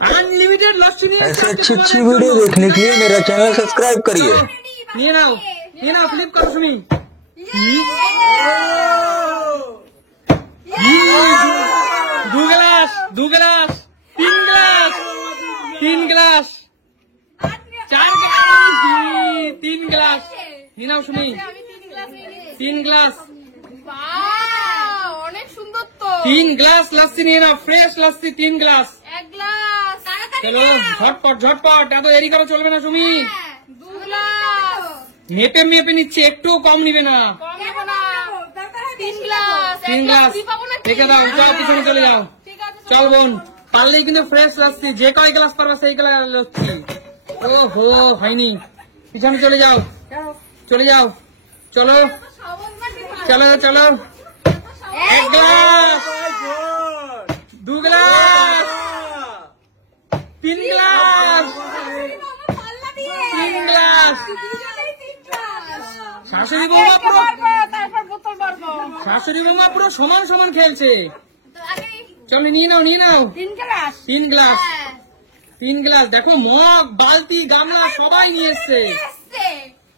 Unlimited लस्सी। ऐसे अच्छी अच्छी वीडियो देखने के लिए मेरा चैनल सब्सक्राइब करिए। নিয়ে নাও ফ্লিপ করো তুমি। दो गिलास 3 गिलास 4 गिलास 3 गिलास নিয়ে নাও সুমি। 3 गिलास অনেক সুন্দর তো। 3 गिलास लस्सी নিয়ে নাও, ফ্রেশ লস্যি 3 गिलास। 1 গ্লাস চলো ঝটপট এত দেরি করা চলবে না সুমি। 2 গ্লাস মেপে নিচ্ছে, একটু কম নিবে না। কম নেব না। 3 গ্লাস 3 गिलास রেখে দাও, যাও পিছনে চলে যাও। ঠিক আছে চল বোন, পারলেই কিন্তু ফ্রেশ লস্যি, যে কয় গ্লাস পারবা সেই গ্লাস লস্যি। ওহো হয়নি, পিছনে চলে যাও চলো চলো 1 গ্লাস 2 গ্লাস 3 গ্লাস 3 গ্লাস। শাশুড়ি বৌমা পুরো সমান খেলছে। চলো নিয়ে নাও 3 গ্লাস 3 গ্লাস। দেখো মগ বালতি গামলা সবাই নিয়ে এসছে।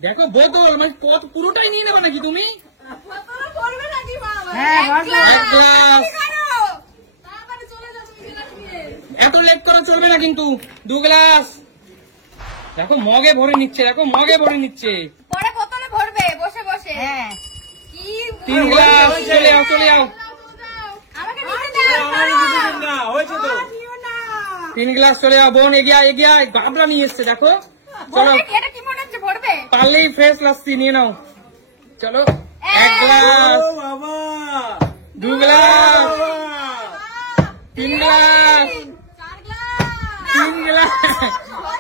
দেখো বোতল, মানে কত পুরোটাই নিয়ে নেবে নাকি তুমি? 1 গ্লাস। এত লেট করা চলবে না কিন্তু। 2 গ্লাস। দেখো মগে ভরে নিচ্ছে। পরে বোতলে ভরবে বসে বসে। কি 3 গ্লাস। চলে যাও আমাকে নিতে দাও। হয়েছে তো। 3 গ্লাস চলে যাও বোন, এগিয়ে গাবলা নিয়ে এসছে দেখো। চলো এটা কি মনে হচ্ছে ভরবে? পারলেই ফ্রেশ লস্যি নিয়ে নাও। চলো 1 গ্লাস ও বাবা 2 গ্লাস 3 গ্লাস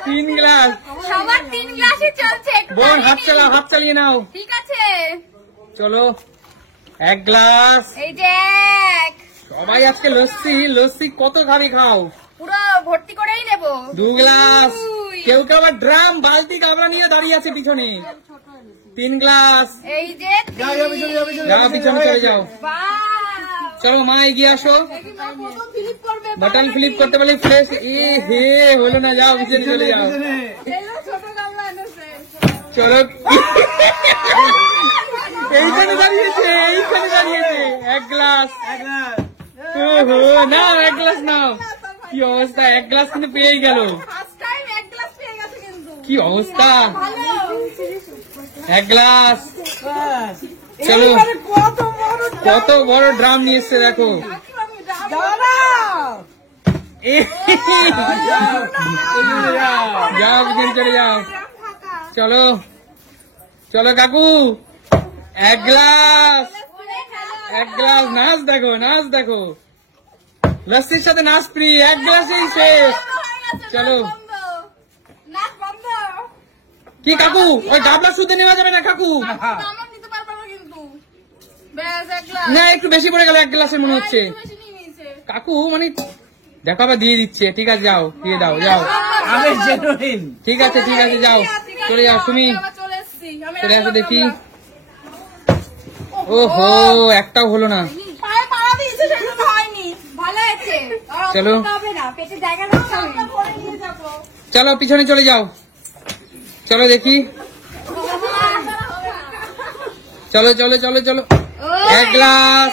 3 গ্লাস। সবার 3 গ্লাসই চলছে। একটু বোন দাঁড়িয়ে হাত চালিয়ে নাও। ঠিক আছে চলো 1 গ্লাস। এই যে সবাই আজকে লস্যি কত খাবি খাও। পুরো ভর্তি করেই নেব। 2 গ্লাস। কেউ আবার ড্রাম বালতি গাবলা নিয়ে দাঁড়িয়ে আছে পিছনে। 3 গ্লাস। এই যে যাও পিছনে চলে যাও। বাহ চলো মা এগিয়ে আসো। ফিলিপ করবে। বাটন ফ্লিপ করতে বলে ফ্রেশ হলো না, যাও পিছনে চলে যাও। এলো ছোট গামলা এনেছে। চলো এইখানে দাঁড়িয়েছে 1 গ্লাস। ওহো না 1 গ্লাস নাও। কি অবস্থা, 1 গ্লাস কিন্তু পেয়ে গেল। ফার্স্ট টাইম 1 গ্লাস পেয়ে গেছে কিন্তু। কি অবস্থা, ভালো 1 গ্লাস। চলো কত বড় ড্রাম নিয়ে এসছে দেখো। যাও পিছনে চলে যাও। চলো কাকু 1 গ্লাস। নাচ দেখো লস্যির সাথে নাচ ফ্রি। 1 গ্লাসেই শেষ। চলো নাচ বন্ধ। কি কাকু, ওই গাবলা শুধু নেওয়া যাবে না কাকু? আমরা নিতে পারবো না কিন্তু। ব্যাস 1 গ্লাস। না একটু বেশি পড়ে গেল 1 গ্লাসের মনে হচ্ছে। বেশি নিয়ে নিয়েছে। কাকু মানে দেখো আবার দিয়ে দিচ্ছে। ঠিক আছে যাও, দিয়ে দাও যাও। আবেশ জেনুইন। ঠিক আছে যাও চলে যাও তুমি। আবার চলে এসেছি। আমি চলে আসো দেখি। ওহো একটাও হলো না। পায়ে পাড়া দিয়েছে সেটা তো হয়নি। ভালো হয়েছে। আর চলো। অতটা হবে না, পেটে জায়গা রাখতে হবে। আমরা পরে নিয়ে যাবো। চলো পিছনে চলে যাও। চলো দেখি। চলো 1 গ্লাস।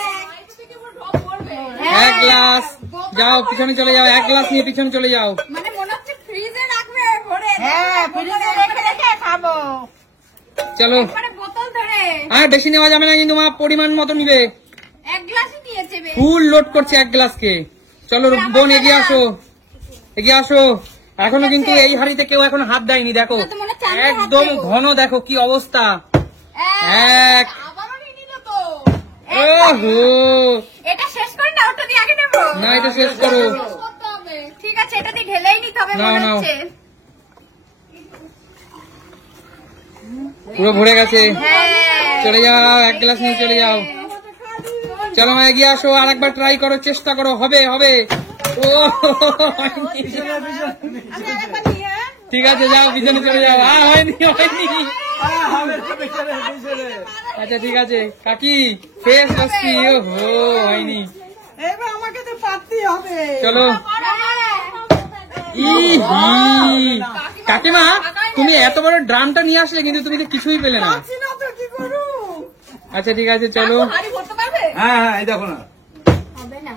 1 গ্লাস। যাও পিছনে চলে যাও। 1 গ্লাস নিয়ে পিছনে চলে যাও। মানে মনে হচ্ছে ফ্রিজে রাখবে ভরে। হ্যাঁ, ফ্রিজে রেখে খাবো। চলো মানে বোতল ধরে আর বেশি নেওয়া যাবে না কিন্তু মা, পরিমাণ মতো নিবে। 1 গ্লাসই দিয়েছে বে। ফুল লোড করছে 1 গ্লাসকে। চলো বোন এগিয়ে আসো। এখনো কিন্তু এই হাড়িতে কেউ এখন হাত দেয়নি। দেখো একদম ঘন, দেখো কি অবস্থা। 1 আবারও নিয়ে নিল তো। ওহো এটা শেষ করে না, ওটা দিয়ে আগে নেব। না এটা শেষ করো। শেষ করতে হবে। ঠিক আছে, এটা দিয়ে ঢেলেই নিতে হবে নাও, মনে নাও। হচ্ছে। পুরো ভরে গেছে। হ্যাঁ। চলে যাও 1 গ্লাস নিয়ে চলে যাও। চলো মা এগিয়ে আসো, আরেকবার ট্রাই করো, চেষ্টা করো, হবে ও আমি আরেকবার নিয়ে। ঠিক আছে যাও পিছনে চলে যাও। হয়নি। আচ্ছা ঠিক আছে কাকি, ফ্রেশ লস্যি। ওহো হয়নি। এবার আমাকে তো পারতেই হবে। চলো হ্যাঁ। কাকিমা তুমি এত বড় ড্রামটা নিয়ে আসলে কিন্তু তুমি তো কিছুই পেলে না। পাচ্ছি না তো, কি করু? আচ্ছা ঠিক আছে চলো। হাড়ি ভরতে পারবে? হ্যাঁ এই দেখো না হবে না।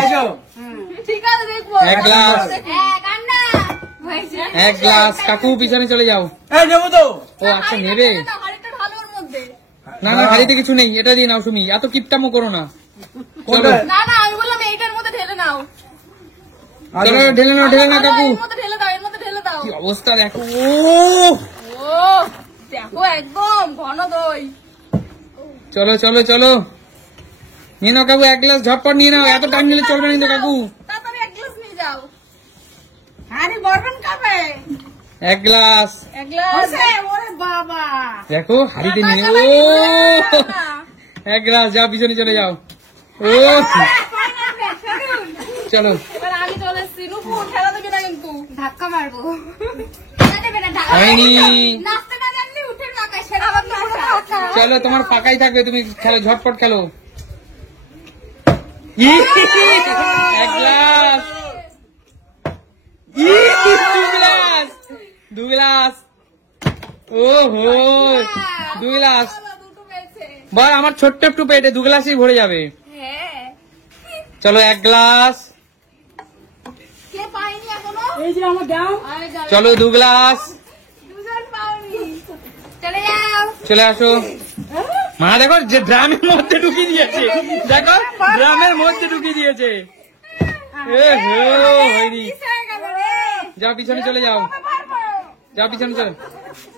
এসো। ঠিক আছে, দেখবো। এক গ্লাস। কান্না হয়েছে। এক গ্লাস। কাকু পিছনে চলে যাও। এই নেবো তো। ও আচ্ছা নেবে। হাড়িটা ঢালো ওর মধ্যে। না না হাড়িতে কিছু নেই, এটা দিয়ে নাও সুমি, এত কিপটামো করো না। চলো না না, আমি বললাম এইটার মধ্যে ঢেলে নাও। চলো ঢেলে নাও কাকু। এর মধ্যে ঢেলে দাও, এর মধ্যে ঢেলে দাও। কি অবস্থা দেখো। ও দেখো একদম ঘন দই। চলো চলো চলো নিয়ে নাও কাকু, এক গ্লাস ঝটপট নিয়ে নাও, এত টাইম নিলে চলবে না কিন্তু কাকু। তাড়াতাড়ি এক গ্লাস নিয়ে যাও। হাড়ি ভরবেন কবে? এক গ্লাস। এক গ্লাস। ওরে বাবা, দেখো হাড়িতে নিয়ে ও এক গ্লাস। যাও পিছনে চলে যাও। ও চলো এবার আমি চলে এসছি। নুপুর খেলা দেবে না কিন্তু, ধাক্কা মারবো। হয়নি। নাচতে না জানলে উঠে না কাছে সেটা আবার তো পুরো ফাঁকা। চলো তোমার ফাঁকাই থাকবে, তুমি খেলো, ঝটপট খেলো। এক গ্লাস। দু গ্লাস। ও হো 2 গ্লাস। দুটো পেয়েছে। বল আমার ছোট্ট একটু পেটে 2 গ্লাসই ভরে যাবে। হ্যাঁ, চলো 1 গ্লাস। কে পায়নি এখনো? এই যে আমার দাও। আরে যাবে। চলো 2 গ্লাস। দুজন পাওনি। চলে যাও। চলে আসো। মা দেখো যে ড্রামের মধ্যে ঢুকিয়ে দিয়েছে, দেখো ড্রামের মধ্যে ঢুকিয়ে দিয়েছে। এ হো হয়নি। মিস হয়ে গেল রে। যাও পিছনে চলে যাও, পারবো। যাও পিছনে চলো।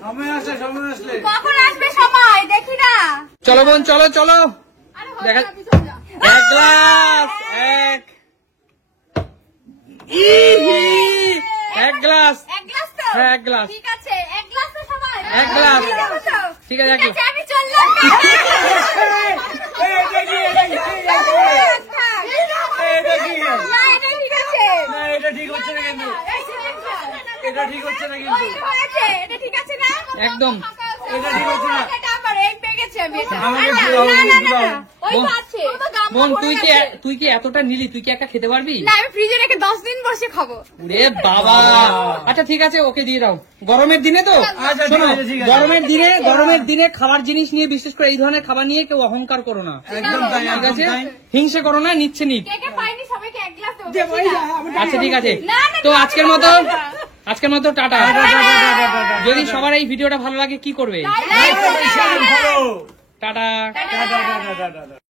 সময় আসলে কখন আসবে সবাই দেখি না। চলো বোন চলো চলো। আরে দেখা দেখা পিছন যা। 1 গ্লাস। 1 গ্লাস। এক গ্লাস তো? হ্যাঁ, এক গ্লাস। ঠিক আছে, এক গ্লাস তো সবাই? এক গ্লাস। ঠিক আছে তো? ঠিক আছে, এক ঠিক আছে, আমি চললাম। না, এটা ঠিক আছে। এটা ঠিক হচ্ছে না কিন্তু এই সিলিং ফ্যান। এটা ঠিক হচ্ছে না কিন্তু ওই হয়েছে, এটা ঠিক আছে না? একদম। এটা ঠিক হচ্ছে না। এটা আমার, এই পেয়ে গেছি আমি এটা। আমাকে না, দিও, না, আমাকে না, দিও। না, না। ওই তো বোন, আছে। ও তো গামলা বোন ভরে তুই গেছে। কি এতটা নিলি, তুই কি একা খেতে পারবি? না, আমি ফ্রিজে রেখে 10 দিন বসে খাবো। রে বাবা। আচ্ছা ঠিক আছে, ওকে দিয়ে দাও। গরমের দিনে তো আচ্ছা, ঠিক শোনো, আছে, ঠিক আছে। গরমের দিনে খাবার জিনিস নিয়ে, বিশেষ করে এই ধরনের খাবার নিয়ে কেউ অহংকার করো না, একদম তাই ঠিক একদম আছে? তাই হিংসে করো না, নিচ্ছে নিক। কে কে পাইনি সবাইকে এক গ্লাস দেবো। দেবো, এই যা, আচ্ছা ঠিক আছে, না, না, তো না, আজকের না, মতো না, না। টাটা। যদি সবার এই ভিডিওটা ভালো লাগে কি করবে? লাইক করবে, ভালো টাটা। Tata tata tata